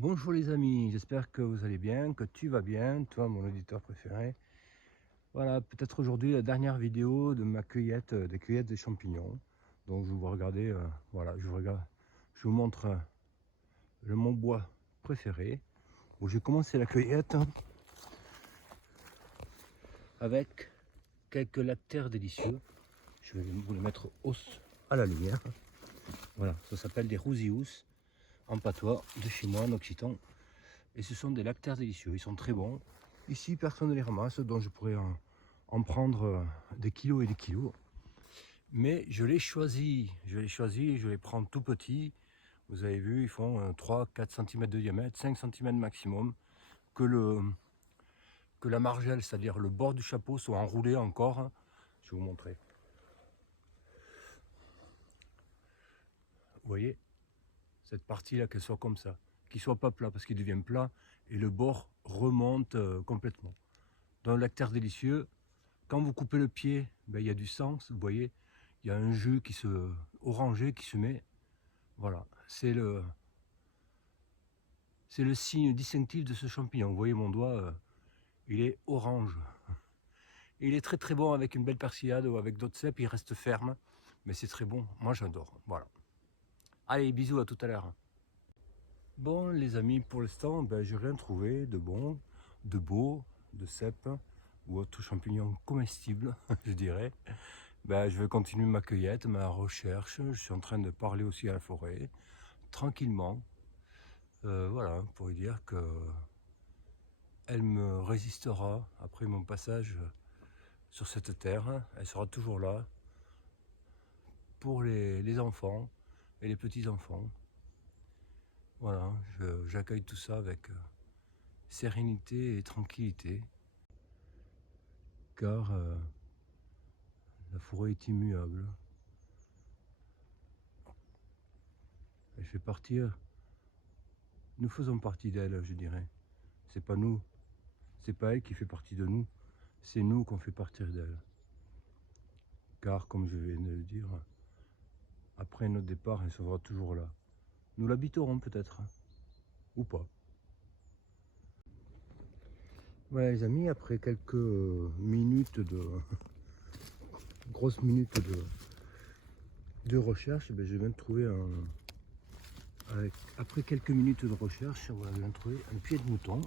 Bonjour les amis, j'espère que vous allez bien, que tu vas bien, toi mon auditeur préféré. Voilà, peut-être aujourd'hui la dernière vidéo de ma cueillette, des cueillettes des champignons. Donc je vous regarder, voilà, je vous montre mon bois préféré, où j'ai commencé la cueillette avec quelques lactaires délicieux. Je vais vous les mettre à la lumière. Voilà, ça s'appelle des rousius en patois de chez moi en occitan. Et ce sont des lactaires délicieux, ils sont très bons. Ici, personne ne les ramasse, donc je pourrais en prendre des kilos et des kilos. Mais je les choisis, je les prends tout petits. Vous avez vu, ils font 3-4 cm de diamètre, 5 cm maximum. Que la margelle, c'est-à-dire le bord du chapeau, soit enroulé encore. Je vais vous montrer. Vous voyez, cette partie-là, qu'elle soit comme ça. Qu'il ne soit pas plat, parce qu'il devient plat, et le bord remonte complètement. Dans le lactaire délicieux, quand vous coupez le pied, ben, il y a du sang, vous voyez, il y a un jus orangé qui se met. Voilà, c'est le signe distinctif de ce champignon. Vous voyez mon doigt, il est orange. Et il est très très bon avec une belle persillade ou avec d'autres cèpes, il reste ferme, mais c'est très bon, moi j'adore. Voilà. Allez, bisous, à tout à l'heure. Bon les amis, pour l'instant, ben, j'ai rien trouvé de bon, de beau, de cèpe ou autre champignon comestible, je dirais. Ben, je vais continuer ma cueillette, ma recherche. Je suis en train de parler aussi à la forêt, tranquillement. Voilà, pour lui dire que elle me résistera après mon passage sur cette terre. Elle sera toujours là pour les enfants et les petits-enfants. Voilà, j'accueille tout ça avec sérénité et tranquillité, car la forêt est immuable. Elle fait partie, nous faisons partie d'elle, je dirais. C'est pas nous, c'est pas elle qui fait partie de nous, c'est nous qu'on fait partie d'elle. Car, comme je viens de le dire, après notre départ, elle sera toujours là. Nous l'habiterons peut-être, ou pas. Voilà les amis, après quelques minutes grosses minutes de recherche, je viens de trouver après quelques minutes de recherche, voilà, je viens de trouver un pied de mouton.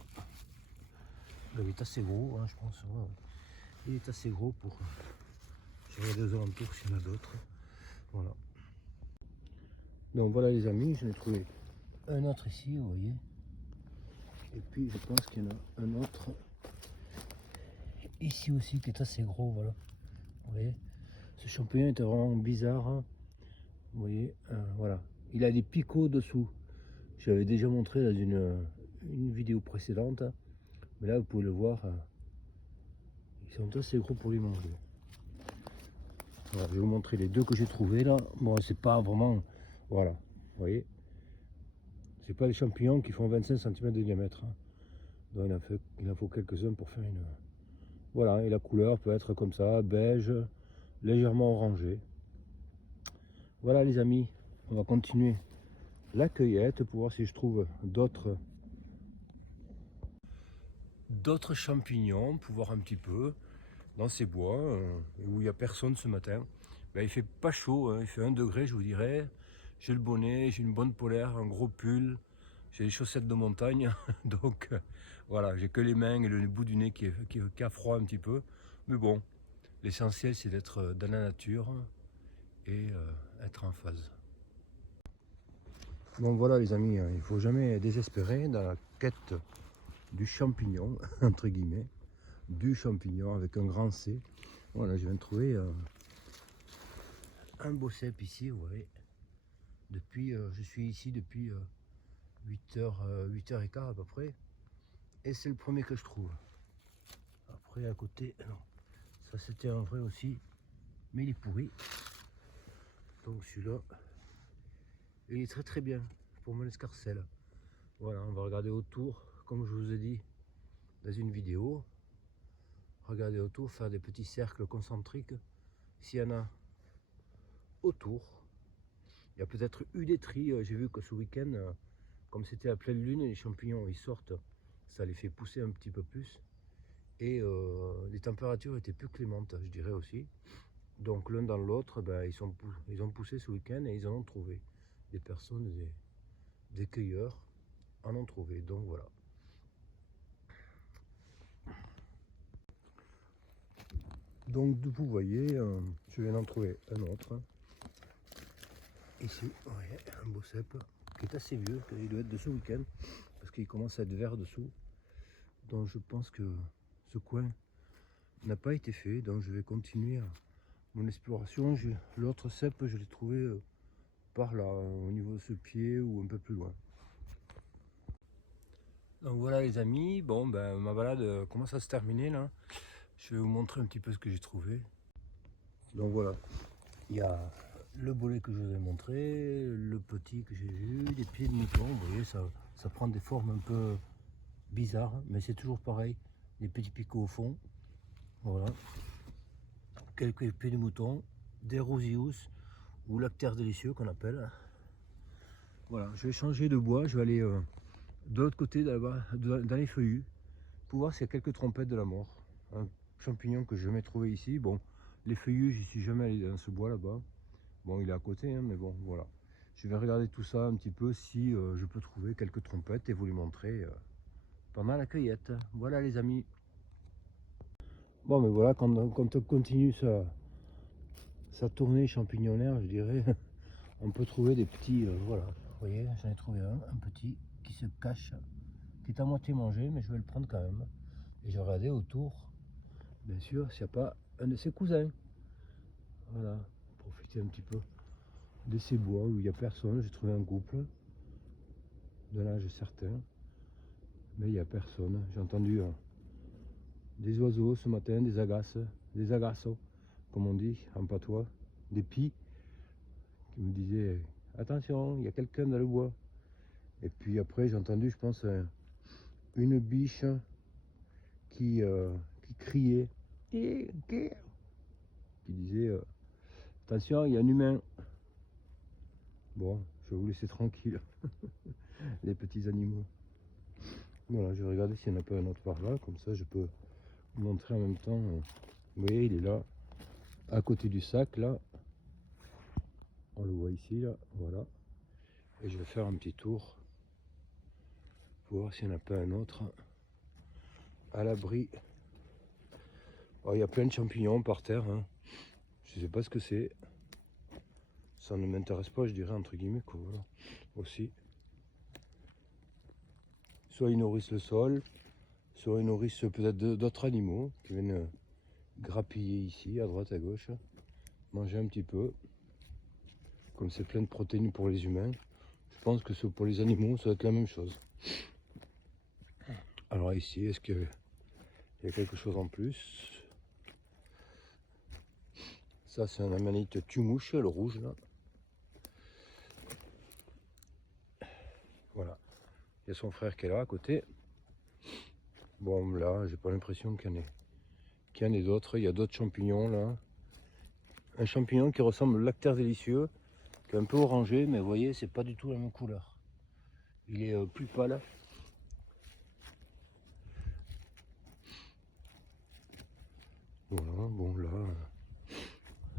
Il est assez gros, hein, je pense. Ouais. Il est assez gros pour... Je regarde aux alentours s'il y en a d'autres. Voilà. Donc voilà les amis, j'en ai trouvé un autre ici, vous voyez. Et puis je pense qu'il y en a un autre ici aussi qui est assez gros, voilà. Vous voyez, ce champignon était vraiment bizarre, hein. Vous voyez, voilà. Il a des picots dessous. J'avais déjà montré dans une vidéo précédente. Mais là, vous pouvez le voir, ils sont assez gros pour les manger. Voilà, je vais vous montrer les deux que j'ai trouvés là. Bon, c'est pas vraiment... Voilà, vous voyez. C'est pas des champignons qui font 25 cm de diamètre, hein. Donc il en faut quelques-uns pour faire une... Voilà, et la couleur peut être comme ça, beige, légèrement orangé. Voilà les amis, on va continuer la cueillette pour voir si je trouve d'autres champignons, pour voir un petit peu dans ces bois où il n'y a personne ce matin. Ben, il fait pas chaud, hein, il fait 1 degré je vous dirais. J'ai le bonnet, j'ai une bonne polaire, un gros pull, j'ai des chaussettes de montagne. Donc voilà, j'ai que les mains et le bout du nez qui a froid un petit peu. Mais bon, l'essentiel c'est d'être dans la nature et être en phase. Bon voilà les amis, il ne faut jamais désespérer dans la quête du champignon, entre guillemets, du champignon avec un grand C. Voilà, je viens de trouver un beau cèpe ici, vous voyez. Depuis, je suis ici depuis 8h15 à peu près. Et c'est le premier que je trouve. Après à côté, non. Ça c'était un vrai aussi, mais il est pourri. Donc celui-là, il est très très bien pour mon escarcelle. Voilà, on va regarder autour, comme je vous ai dit dans une vidéo. Regardez autour, faire des petits cercles concentriques. S'il y en a autour, il y a peut-être eu des tris. J'ai vu que ce week-end, comme c'était à pleine lune, les champignons ils sortent, ça les fait pousser un petit peu plus. Et les températures étaient plus clémentes, je dirais aussi. Donc l'un dans l'autre, ben, ils ont poussé ce week-end et ils en ont trouvé. Des personnes, des cueilleurs en ont trouvé. Donc voilà. Donc vous voyez, je viens d'en trouver un autre. Ici, ouais, un beau cèpe qui est assez vieux, il doit être de ce week-end parce qu'il commence à être vert dessous. Donc je pense que ce coin n'a pas été fait, donc je vais continuer mon exploration. L'autre cèpe, je l'ai trouvé par là, au niveau de ce pied ou un peu plus loin. Donc voilà les amis, bon ben ma balade commence à se terminer là. Je vais vous montrer un petit peu ce que j'ai trouvé. Donc voilà, il y a le bolet que je vous ai montré, le petit que j'ai vu, des pieds de mouton, vous voyez ça prend des formes un peu bizarres, mais c'est toujours pareil, des petits picots au fond. Voilà, quelques pieds de mouton, des rosius ou lactaires délicieux qu'on appelle. Voilà, je vais changer de bois, je vais aller de l'autre côté là-bas, dans les feuillus, pour voir s'il y a quelques trompettes de la mort. Un champignon que je n'ai jamais trouvé ici. Bon, les feuillus, j'y suis jamais allé dans ce bois là-bas. Bon, il est à côté, hein, mais bon, voilà. Je vais regarder tout ça un petit peu si je peux trouver quelques trompettes et vous les montrer pendant la cueillette. Voilà les amis. Bon, mais voilà, quand on continue sa tournée champignonnaire, je dirais, on peut trouver des petits, voilà. Vous voyez, j'en ai trouvé un petit qui se cache, qui est à moitié mangé, mais je vais le prendre quand même. Et je vais regarder autour, bien sûr, s'il n'y a pas un de ses cousins. Voilà, profiter un petit peu de ces bois où il n'y a personne. J'ai trouvé un couple d'un âge certain, mais il n'y a personne. J'ai entendu des oiseaux ce matin, des agaços, comme on dit en patois, des pies, qui me disaient attention, il y a quelqu'un dans le bois. Et puis après, j'ai entendu, je pense, une biche qui criait, qui disait attention, il y a un humain. Bon, je vais vous laisser tranquille, les petits animaux. Voilà, je vais regarder s'il n'y en a pas un autre par là, comme ça je peux vous montrer en même temps. Vous voyez, il est là, à côté du sac, là. On le voit ici, là, voilà. Et je vais faire un petit tour pour voir s'il n'y en a pas un autre à l'abri. Oh, il y a plein de champignons par terre, hein. Je ne sais pas ce que c'est. Ça ne m'intéresse pas, je dirais, entre guillemets, quoi, voilà. Aussi. Soit ils nourrissent le sol, soit ils nourrissent peut-être d'autres animaux qui viennent grappiller ici, à droite, à gauche, manger un petit peu. Comme c'est plein de protéines pour les humains, je pense que pour les animaux, ça va être la même chose. Alors ici, est-ce qu'il y a quelque chose en plus? Ça, c'est un amanite tumouche, le rouge, là. Voilà. Il y a son frère qui est là, à côté. Bon, là, j'ai pas l'impression qu'il y en ait d'autres. Il y a d'autres champignons, là. Un champignon qui ressemble au lactaire délicieux, qui est un peu orangé, mais vous voyez, c'est pas du tout la même couleur. Il est plus pâle. Voilà, bon, là,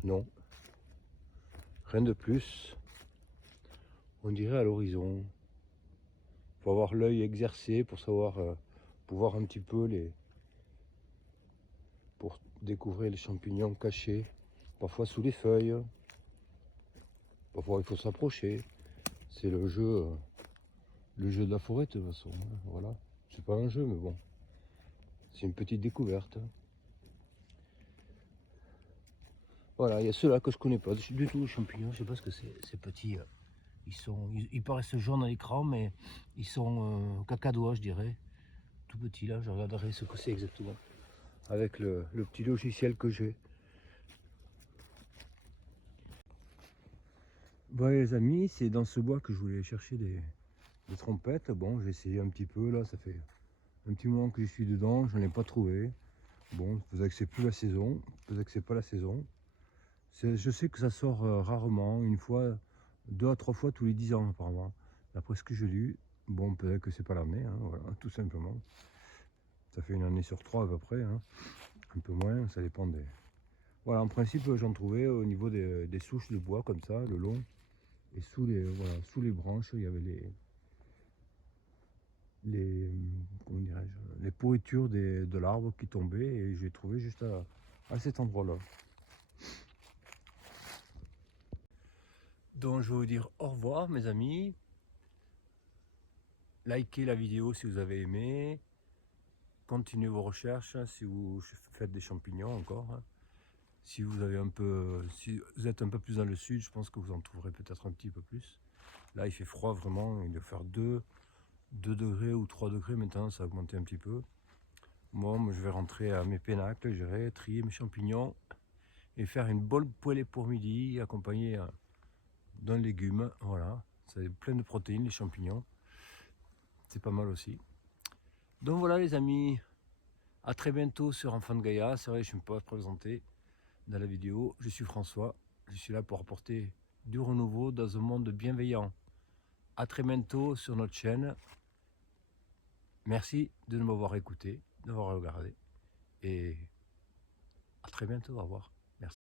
non. Rien de plus. On dirait à l'horizon. Il faut avoir l'œil exercé pour savoir, pour voir un petit peu pour découvrir les champignons cachés, parfois sous les feuilles, parfois il faut s'approcher. C'est le jeu de la forêt de toute façon. Voilà, c'est pas un jeu, mais bon, c'est une petite découverte. Voilà, il y a ceux-là que je connais pas du tout, les champignons. Je sais pas ce que c'est. Ces petits, ils paraissent jaunes à l'écran, mais ils sont cacadois, je dirais. Tout petits là, je regarderai ce que c'est exactement avec le petit logiciel que j'ai. Bon les amis, c'est dans ce bois que je voulais chercher des trompettes. Bon, j'ai essayé un petit peu là, ça fait un petit moment que je suis dedans, je n'en ai pas trouvé. Bon, peut-être que c'est plus la saison, peut-être que c'est pas la saison. Je sais que ça sort rarement, une fois, 2 à 3 fois tous les 10 ans apparemment, d'après ce que j'ai lu. Bon, peut-être que c'est pas l'année, hein, voilà, tout simplement. Ça fait une année sur 3 à peu près, hein. Un peu moins, ça dépend des... Voilà, en principe, j'en trouvais au niveau des souches de bois, comme ça, le long. Et voilà, sous les branches, il y avait comment dirais-je, les pourritures de l'arbre qui tombaient, et j'ai trouvé juste à cet endroit-là. Donc je vais vous dire au revoir mes amis. Likez la vidéo si vous avez aimé. Continuez vos recherches si vous faites des champignons encore. Si vous êtes un peu plus dans le sud, je pense que vous en trouverez peut-être un petit peu plus. Là il fait froid vraiment, il doit faire 2 degrés ou 3 degrés maintenant, ça a augmenté un petit peu. Moi, je vais rentrer à mes pénacles, j'irai trier mes champignons et faire une bonne poêlée pour midi, accompagnée d'un légume. Voilà, c'est plein de protéines les champignons, c'est pas mal aussi. Donc voilà les amis, à très bientôt sur Enfant de Gaïa. C'est vrai, je ne me suis pas présenté dans la vidéo, je suis François, je suis là pour apporter du renouveau dans un monde bienveillant. À très bientôt sur notre chaîne. Merci de m'avoir écouté, d'avoir regardé, et à très bientôt, au revoir.